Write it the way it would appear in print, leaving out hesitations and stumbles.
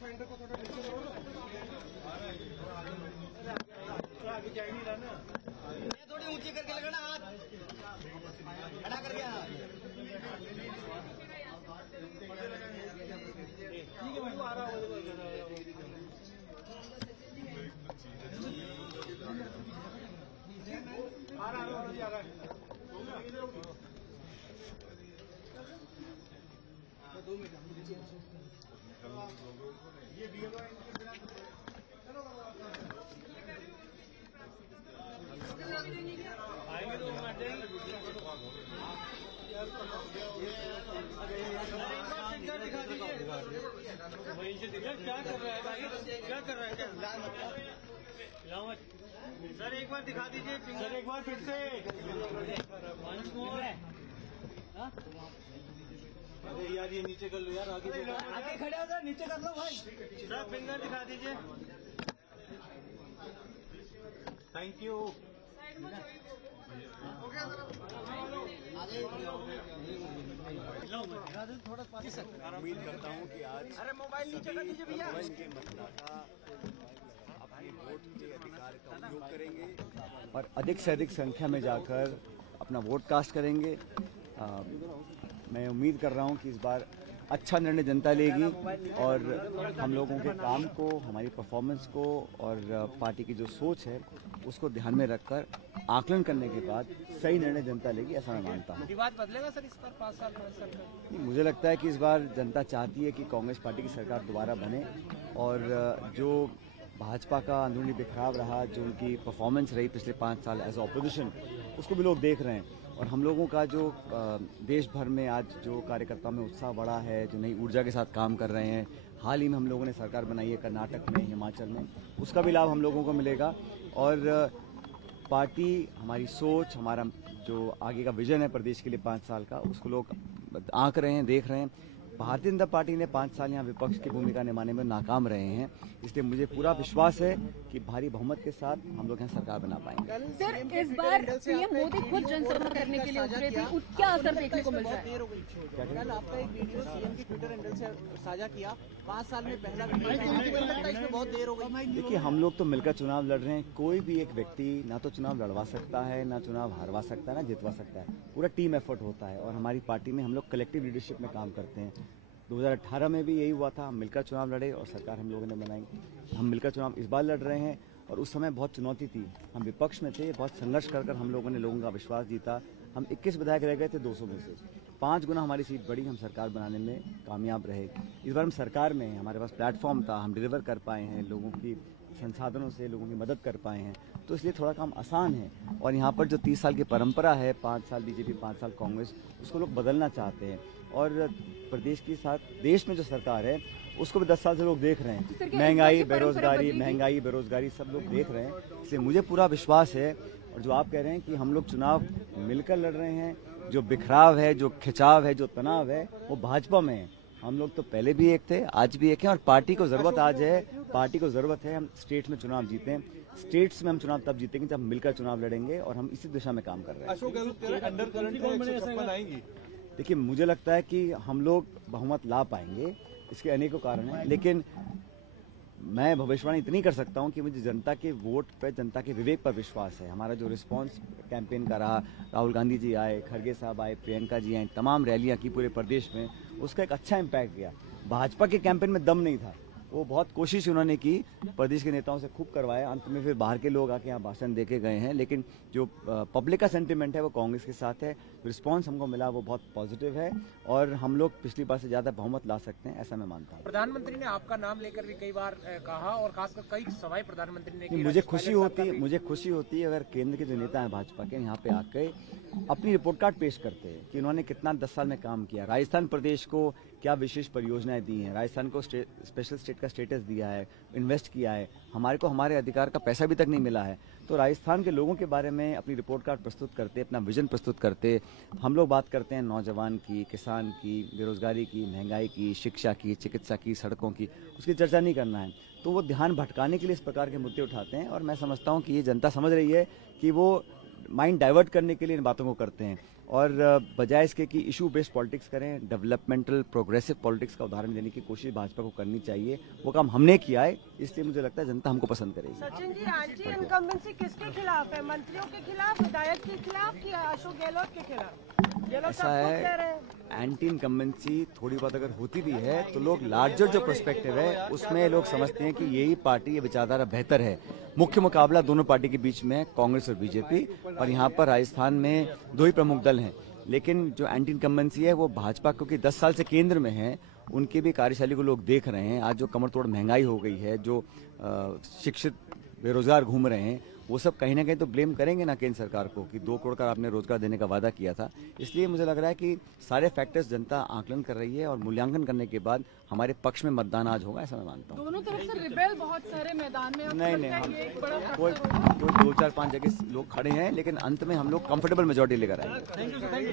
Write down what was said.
थोड़ी ऊंची करके लगाना हाथ खड़ा करके आएंगे तो क्या कर रहा है भाई, क्या कर रहा है सर, एक बार दिखा दीजिए सर, एक बार फिर से अरे यार ये नीचे कर लो यार, आगे खड़े हो सर, नीचे कर लो भाई, सर फिंगर दिखा दीजिए। Thank you. उम्मीद करता हूँ कि आज अरे मोबाइल नीचे कर दीजिए भैया, के मतदाता अपने वोट के अधिकार का उपयोग करेंगे और अधिक से अधिक संख्या में जाकर अपना वोट कास्ट करेंगे। मैं उम्मीद कर रहा हूँ कि इस बार अच्छा निर्णय जनता लेगी और हम लोगों के काम को, हमारी परफॉर्मेंस को और पार्टी की जो सोच है उसको ध्यान में रखकर आकलन करने के बाद सही निर्णय जनता लेगी, ऐसा मैं मानता हूँ। विवाद बदलेगा सर इस बार 5 साल में? मुझे लगता है कि इस बार जनता चाहती है कि कांग्रेस पार्टी की सरकार दोबारा बने और जो भाजपा का अंदरूनी बिखराव रहा, जो उनकी परफॉर्मेंस रही पिछले 5 साल एज ऑपोजिशन, उसको भी लोग देख रहे हैं और हम लोगों का जो देश भर में आज जो कार्यकर्ताओं में उत्साह बढ़ा है, जो नई ऊर्जा के साथ काम कर रहे हैं, हाल ही में हम लोगों ने सरकार बनाई है कर्नाटक में, हिमाचल में, उसका भी लाभ हम लोगों को मिलेगा और पार्टी, हमारी सोच, हमारा जो आगे का विजन है प्रदेश के लिए 5 साल का, उसको लोग आंक रहे हैं, देख रहे हैं। भारतीय जनता पार्टी ने 5 साल यहाँ विपक्ष की भूमिका निभाने में नाकाम रहे हैं, इसलिए मुझे पूरा विश्वास है कि भारी बहुमत के साथ हम लोग यहाँ सरकार बना पाएंगे। सर, इस बार पीएम मोदी खुद जनसभा करने के लिए उतरे थे, क्या असर देखने को मिल रहा है? कल आपका एक वीडियो सीएम की ट्विटर हैंडल से साझा किया, 5 साल में पहला वीडियो, इसमें बहुत देर हो गई। देखिए, हम लोग तो मिलकर चुनाव लड़ रहे हैं, कोई भी एक व्यक्ति ना तो चुनाव लड़वा सकता है, ना चुनाव हारवा सकता है, ना जितवा सकता है, पूरा टीम एफर्ट होता है और हमारी पार्टी में हम लोग कलेक्टिव लीडरशिप में काम करते हैं। 2018 में भी यही हुआ था, हम मिलकर चुनाव लड़े और सरकार हम लोगों ने बनाई। हम मिलकर चुनाव इस बार लड़ रहे हैं और उस समय बहुत चुनौती थी, हम विपक्ष में थे, बहुत संघर्ष कर हम लोगों ने लोगों का विश्वास जीता। हम 21 विधायक रह गए थे 200 में से, 5 गुना हमारी सीट बढ़ी, हम सरकार बनाने में कामयाब रहे। इस बार हम सरकार में हैं, हमारे पास प्लेटफॉर्म था, हम डिलीवर कर पाए हैं, लोगों की संसाधनों से लोगों की मदद कर पाए हैं, तो इसलिए थोड़ा काम आसान है। और यहाँ पर जो 30 साल की परंपरा है, 5 साल बीजेपी 5 साल कांग्रेस, उसको लोग बदलना चाहते हैं और प्रदेश के साथ देश में जो सरकार है उसको भी 10 साल से लोग देख रहे हैं। महंगाई बेरोजगारी सब लोग देख रहे हैं, इसलिए मुझे पूरा विश्वास है। और जो आप कह रहे हैं कि हम लोग चुनाव मिलकर लड़ रहे हैं, जो बिखराव है, जो खिंचाव है, जो तनाव है, वो भाजपा में है। हम लोग तो पहले भी एक थे, आज भी एक हैं और पार्टी को जरूरत आज है, पार्टी को जरूरत है हम स्टेट में चुनाव जीतें। स्टेट्स में हम चुनाव तब जीतेंगे जब मिलकर चुनाव लड़ेंगे और हम इसी दिशा में काम कर रहे हैं। अशोक गहलोत अंडर करंट आएंगी। देखिए, मुझे लगता है कि हम लोग बहुमत ला पाएंगे, इसके अनेकों कारण हैं, लेकिन मैं भविष्यवाणी इतनी कर सकता हूं कि मुझे जनता के वोट पर, जनता के विवेक पर विश्वास है। हमारा जो रिस्पांस कैंपेन का रहा, राहुल गांधी जी आए, खड़गे साहब आए, प्रियंका जी आए, तमाम रैलियां की पूरे प्रदेश में, उसका एक अच्छा इम्पैक्ट गया। भाजपा के कैंपेन में दम नहीं था, वो बहुत कोशिश उन्होंने की, प्रदेश के नेताओं से खूब करवाया, अंत में फिर बाहर के लोग आके यहाँ भाषण देके गए हैं, लेकिन जो पब्लिक का सेंटिमेंट है वो कांग्रेस के साथ है। रिस्पांस हमको मिला वो बहुत पॉजिटिव है और हम लोग पिछली बार से ज्यादा बहुमत ला सकते हैं, ऐसा मैं मानता हूँ। प्रधानमंत्री ने आपका नाम लेकर भी कई बार कहा और खासकर कई सवाल प्रधानमंत्री ने की। मुझे खुशी होती है अगर केंद्र के जो नेता हैं भाजपा के यहाँ पे आके अपनी रिपोर्ट कार्ड पेश करते हैं कि उन्होंने कितना 10 साल में काम किया, राजस्थान प्रदेश को क्या विशेष परियोजनाएं दी हैं, राजस्थान को स्पेशल स्टेट का स्टेटस दिया है, इन्वेस्ट किया है, हमारे को हमारे अधिकार का पैसा भी तक नहीं मिला है। तो राजस्थान के लोगों के बारे में अपनी रिपोर्ट कार्ड प्रस्तुत करते, अपना विजन प्रस्तुत करते। हम लोग बात करते हैं नौजवान की, किसान की, बेरोजगारी की, महंगाई की, शिक्षा की, चिकित्सा की, सड़कों की, उसकी चर्चा नहीं करना है। तो वो ध्यान भटकाने के लिए इस प्रकार के मुद्दे उठाते हैं और मैं समझता हूँ कि ये जनता समझ रही है कि वो माइंड डाइवर्ट करने के लिए इन बातों को करते हैं और बजाय इसके कि इशू बेस्ड पॉलिटिक्स करें, डेवलपमेंटल प्रोग्रेसिव पॉलिटिक्स का उदाहरण देने की कोशिश भाजपा को करनी चाहिए। वो काम हमने किया है, इसलिए मुझे लगता है जनता हमको पसंद करेगी। सचिन जी, एंटी इनकम्बेंसी किसके खिलाफ है? मंत्रियों के खिलाफ, विधायक के खिलाफ कि अशोक गहलोत के खिलाफ? ये लोग सब ऐसा खुद कह रहे है, हैं। एंटी इनकम्बेंसी थोड़ी बात अगर होती भी है तो लोग लार्जर जो पर्सपेक्टिव है उसमें लोग समझते हैं कि यही पार्टी, ये विचारधारा बेहतर है। मुख्य मुकाबला दोनों पार्टी के बीच में है, कांग्रेस और बीजेपी, और यहाँ पर राजस्थान में दो ही प्रमुख दल हैं। लेकिन जो एंटी इनकम्बेंसी है वो भाजपा, क्योंकि 10 साल से केंद्र में है, उनकी भी कार्यशैली को लोग देख रहे हैं। आज जो कमर तोड़ महंगाई हो गई है, जो शिक्षित बेरोजगार घूम रहे हैं, वो सब कहीं ना कहीं तो ब्लेम करेंगे ना केंद्र सरकार को कि 2 करोड़ का आपने रोजगार देने का वादा किया था। इसलिए मुझे लग रहा है कि सारे फैक्टर्स जनता आकलन कर रही है और मूल्यांकन करने के बाद हमारे पक्ष में मतदान आज होगा, ऐसा मैं मानता हूँ। दोनों तरफ से रिबेल बहुत सारे मैदान में, नहीं, हम कोई 2, 4, 5 जगह लोग खड़े हैं, लेकिन अंत में हम लोग कंफर्टेबल मेजोरिटी लेकर आएंगे।